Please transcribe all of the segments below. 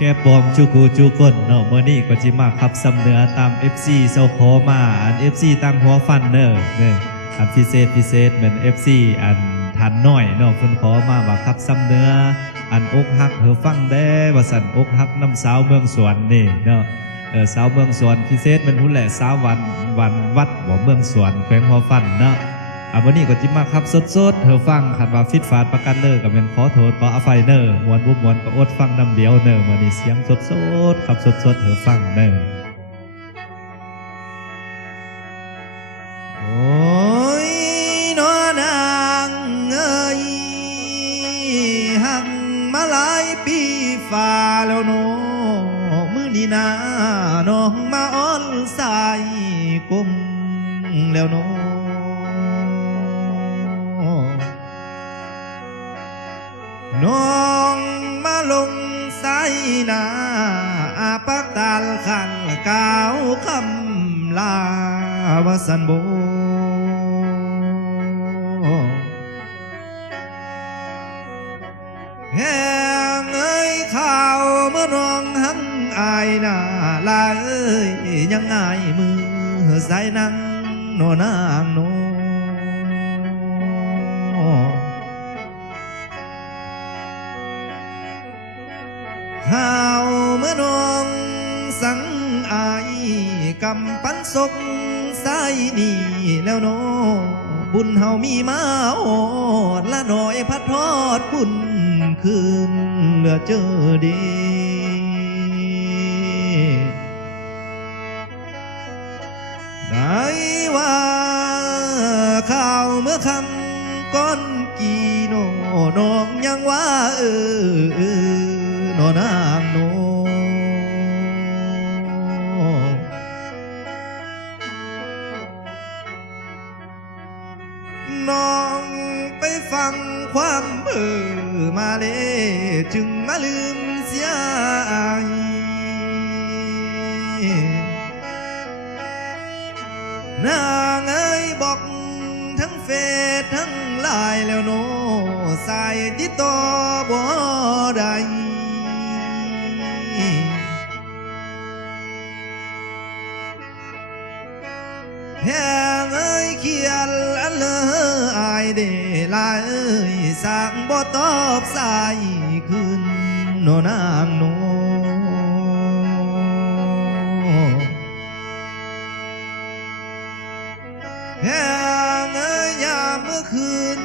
แค่ปลอมจูกูจูก้นเนาะเมื่อนี้ก็จิมาขับสำเนือตาม FC เซาขอมาอัน FC ตั้งหัวฟันเนออันพิเศษเหมือน FC อันทันน้อยเนาะเพิ่นขอมาว่าขับสำเนืออันอกหักเฮอฟังแด้ว่าสั่นอกหักน้ำสาวเมืองสวนนี่เนาะสาวเมืองสวนพิเศษเป็นผู้แหละสาววันวัดบ่เมืองสวนแขวงหัวฟันเนาะวันนี้ก็จิมาครับสดเธอฟังขัดว่าฟิตฟาดประกันเนอร์กับเป็นขอโทษขออภัยเนอร์มวนบุบมวนก็อดฟังน้ำเดียวเนอร์วันนี้เสียงสดครับสดเธอฟังเนอร์โอ้ยนอนางเอ้ยหักมาหลายปีฝ่าแล้วโนมื้อนี้นาน้องมาอ้อนสายกุมแล้วโนน้องมาลงสายนาอาปักตาลขันกาวคำลาวสันโบแห่งเอ้ยข่าวเมื่อน้องหังอายนาลาเอ้ยยังไงมือสายนั่งโนนางโนข่าวเมื่อน้องสังอายกำปั้นศกสายนี่แล้วโนบุญเฮามีมาโอดละหน่อยพัดทอดบุญคืนเหลือเจอดีได้ว่าข่าวเมื่อคำก้อนกี่โนน้องยังว่าโนนางโนน้องไปฟังความมาเลยจึงมาลืมเสียนางเอ้ยบอกทั้งเฟซทั้งไลน์แล้วโนสายติดต่อบ่ได้แพงเอ้ยเขียนอันเลยอายเดลาเอ้ยสร้างบ่ตอบสายขึ้นโนนางโนแพงเอ้ยยามเมื่อคืน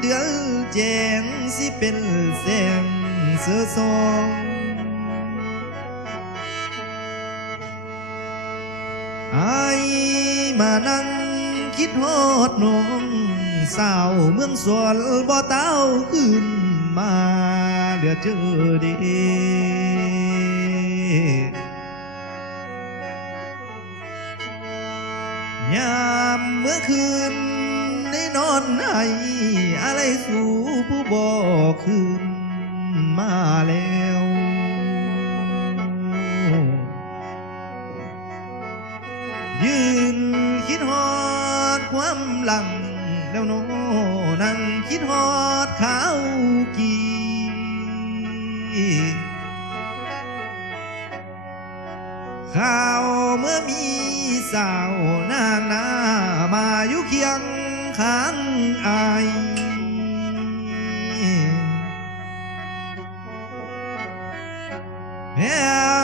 เดือนแจ้งสิเป็นแสงเสือสองอายมานั่งคิดฮอดน้องสาวเมืองสวนบ่เต้าขึ้นมาเดี๋ยวเจอดียามเมื่อคืนได้นอนให้อะไรสู่ผู้บ่คืนมาแล้วยืนคิดฮอดความหลังแล้วโนนั่งคิดฮอดข้าวกี่ข่าวเมื่อมีสาวนางนามาอยู่เคียงข้างอายแพ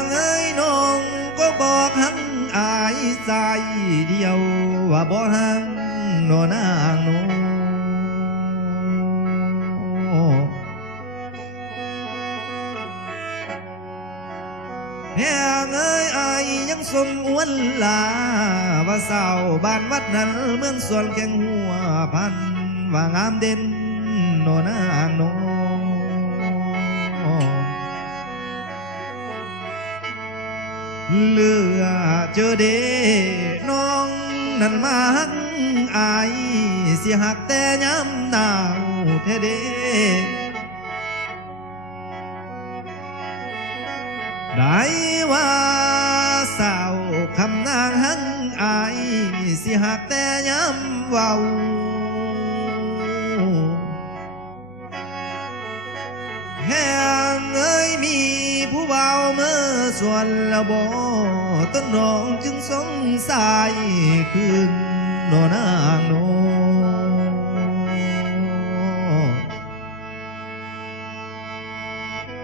งเอ้ยน้องก็บอกหังอายใจเดียวว่าบ่หังโนนางโนแพงเอ้ยอายยังสมอวนลาว่าสาวบ้านวัดนั้นเมืองสวนแกงหัวพันว่างามเด่นโนนางโนเหลือเจอเดน้องนั่นมาหักอายสิหักแต่ย้ำหนาวแท้เดได้ว่าสาวคำนางหักอายสิหักแต่ย้ำเว้า แห่งเอ้ยมีผู้บ่าว ส่วนละบ่ต้นน้องจึงสงสัยขึ้นโนนางโน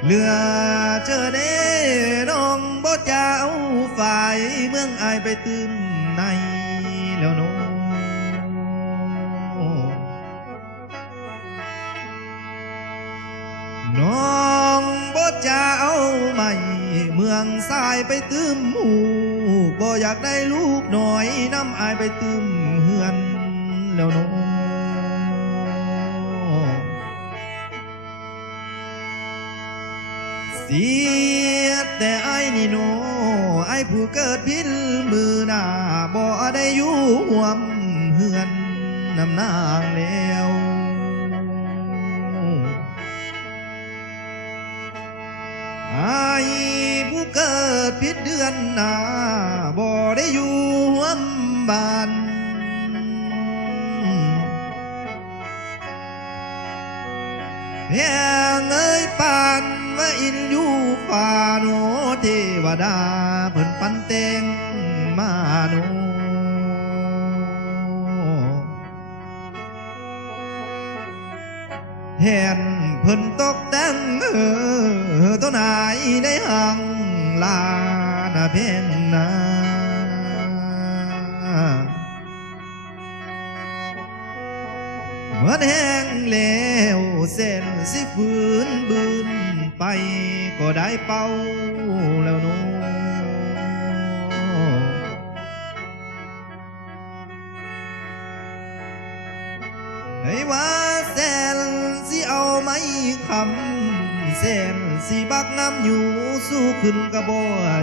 เหลือเจอเด้น้องบ่เจ้าฝ่ายเมืองอายไปตื่มในแล้วโนน้องบ่เจ้าใหม่เมืองสายไปตื่มหูบ่อยากได้ลูกหน่อยน้ำอายไปตื่มเฮือนแล้วโนเสียแต่ไอ้นี่โนไอ้ผู้เกิดพินมือหน้าบ่ได้อยู่ห่วมเฮือนนำนางแล้วไอ้ผู้เกิดพิษเดือนหน้าบ่ได้อยู่ห่วมบ้านแพงเอ้ยปานว่าอินอยู่ฝ่าโนเทวดาเพิ่นปันเตงมาโนแห่นเพิ่นตกแต่งต้นไหนได้หังลานาเพ่นนาเมื่อแห้งแล้วเส้นสิฝืนบืนไปก็ได้เป่าแล้วโนให้ว่าแสนสิเอาไม้คำแสนสิบักน้ำอยู่สู้ขึ้นกระบ่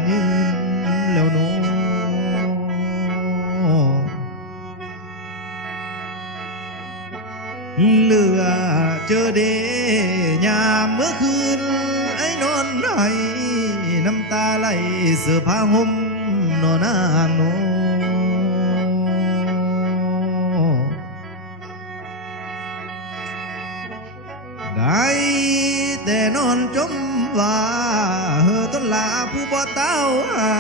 ยืนแล้วโนเหลือเจอเดยามเมื่อคืนไอ้นอนไหน้ำตาไหลเสื้อผ้าห่มนอนนางโนได้แต่นอนจมว่าต้นลาผู้บ่เต้าอา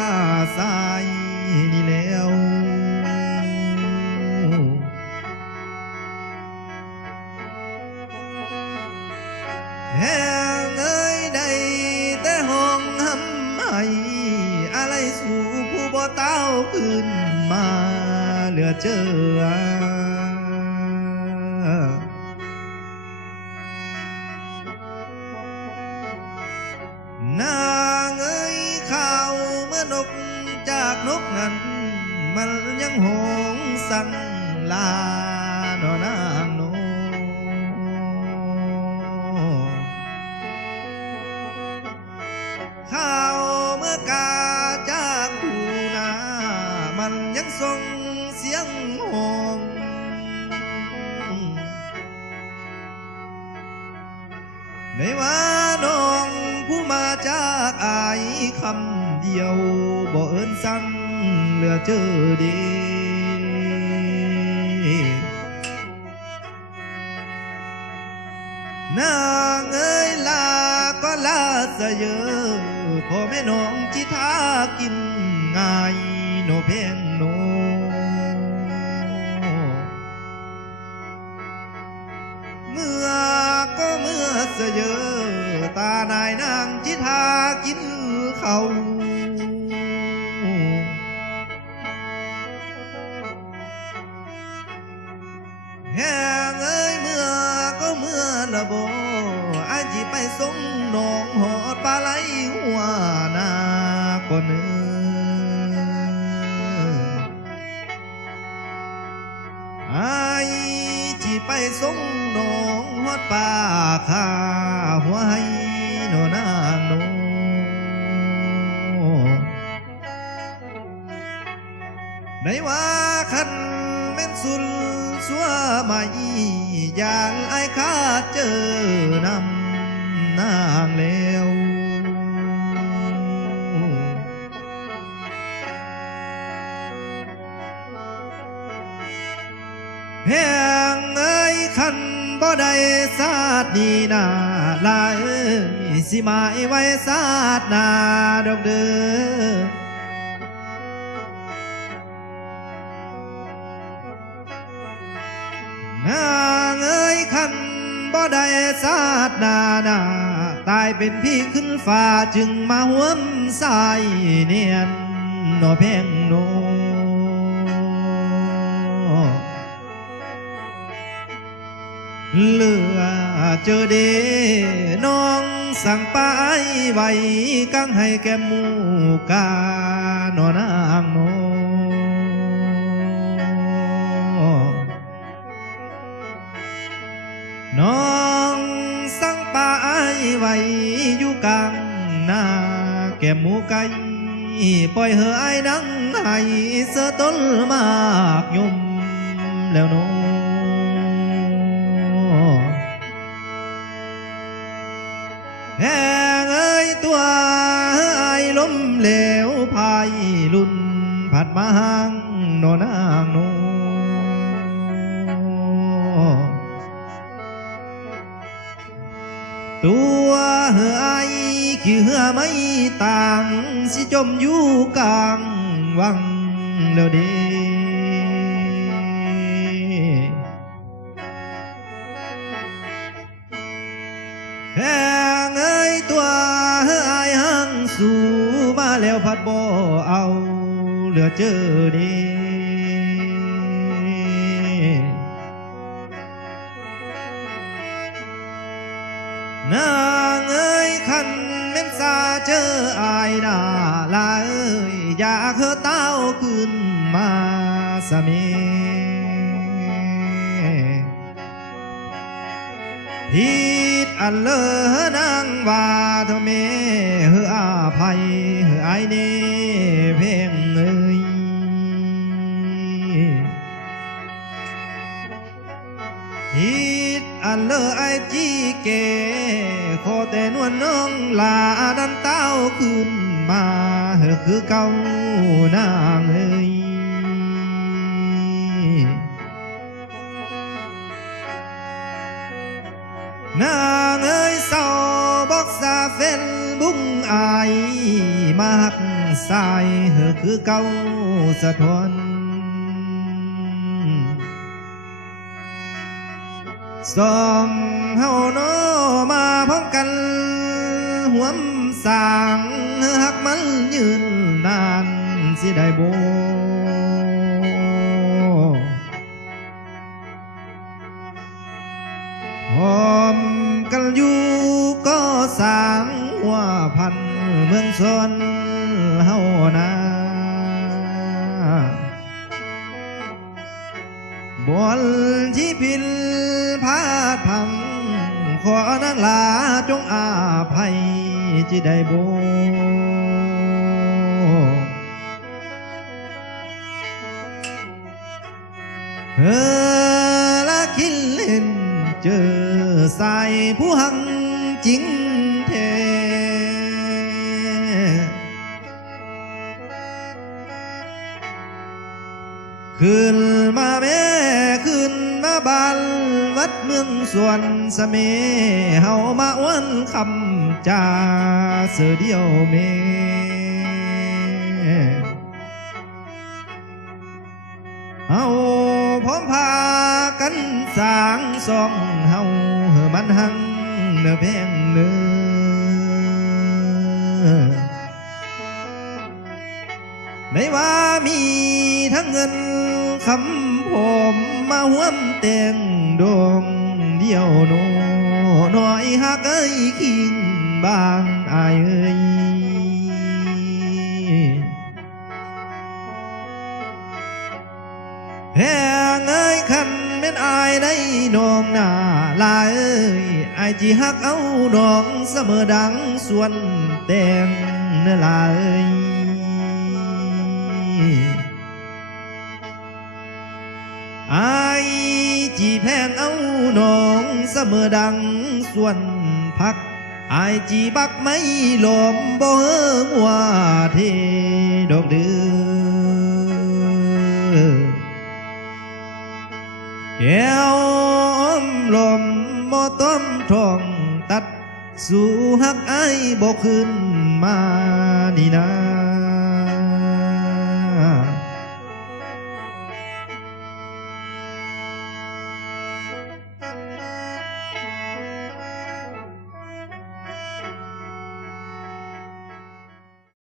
สายนี่แล้วแห้งเอ้ยได้แต่ห้องหำให้อะไรสู่ผู้บ่เต้าขึ้นมาเหลือเจอนางเอ้ยข่าวเมื่อนกจากนกนั้นมันยังหงสั่นลาโนนางโนข่าวเมื่อกาจากผู้นามันยังส่งเสียงหงในว่าน้องผู้มาจากอายคำเดียวบ่เอิ้นสั่งเหลือเจอดีนางเอ้ยลาก็ลาเสยเยอพ่อแม่น้องจิทากินง่ายโนเพงโนเมื่อก็เมื่อเสยเยอตานายนางจิทากินเขาแห้งเอ้ยเมื่อก็เมื่อละบ่อาจิไปส่งน้องหอดปลาไหลหัวนาคนเนื้อายจิไปส่งน้องหอดปลาข้าหัวให้โนนางโนในว่าคันแม่นสุลสัวใหม่ยานไอ้ข้าเจอนำนางแล้วแห้งไอ้คัน บ่ได้ศาสตร์นี้นาลาเอ้ยสิหมายไว้ศาสตร์หนาดอกเด้อนางเอ้ยคันบ่ได้ศาสตร์นาตายเป็นพี่ขึ้นฟ้าจึงมาห่วมสายเนียนโนเพ่งโนเหลือเจอเดน้องสั่งไปไว้กังให้แก่หมู่กาโนนางโนน้องสั่งไปไว้อยู่กลางนาแก่หมู่ไก่ปล่อยเหอไอ้นังให้เสือต้นมากยุ่มแล้วโนแหงเอ้ยตัวไอ้ล้มเหลวพายลุ่นผัดมาหางโนนางโนตัวเหือไอ้คือเหือไม่ต่างสิจมอยู่กลางวังเดี๋ยวดีแหงเอ้ยตัวเหือไอ้หังสู่มาแล้วพัดบ่เอาเหลือเจอดีนางเอ้ยคันเม้นซาเจออายดาลาเอ้ยอยากเธอเต้าขึ้นมาสามีผิดอันเลอนางว่าเธอเมเฮออาภัยเฮอไอเน่เพ่งเอ้ยผิดอันเลอไอจีเกขอแต่นวลน้องลาดันเต้าขึ้นมาเฮอคือเก่านางเอ้ยนางเอ้ยเศร้าบอกซาเฟนบุ้งอายมาหักสายเฮอคือเก่าสะท้อนสองเฮาโนมาพร้อมกันหวมสางหักมันยืนนานสิได้บ่หอมกันอยู่ก็สางหัวพันเมืองชนเฮานาบนที่พินพาดพังขอนางลาจงอาภัยจิได้บ่เฮอละคิดเล่นเจอสายผู้หังจริงแท้ขึ้นมาแม่ขึ้นมาบานวัดเมืองสวนสะเมเฮามาอ้วนคำจาเสือเดียวเมเฮาพร้อมพากันสร้างสองเฮาเฮอมันหังเนื้อแพงเนื้อในว่ามีทั้งเงินคำผมมาห่วมแต่งดวงเดียวโนหน่อยหักเอ้ยคิงบางอายเอ้ยแหงเอ้ยคันแม่นอายได้น้องหน้าลาเอ้ยอายจีหักเอาน้องเสมอดังส่วนแต่งเนื้อลาเอ้ยอายจีแพงเอาน้องเสมอดังส่วนพักอายจีบักไม่ลมบ่เฮงัวเทดอกเดือแก้ว ลมบ่ต้มทองตัดสู่หักไอ้ายบ่ขึ้นมานี่นา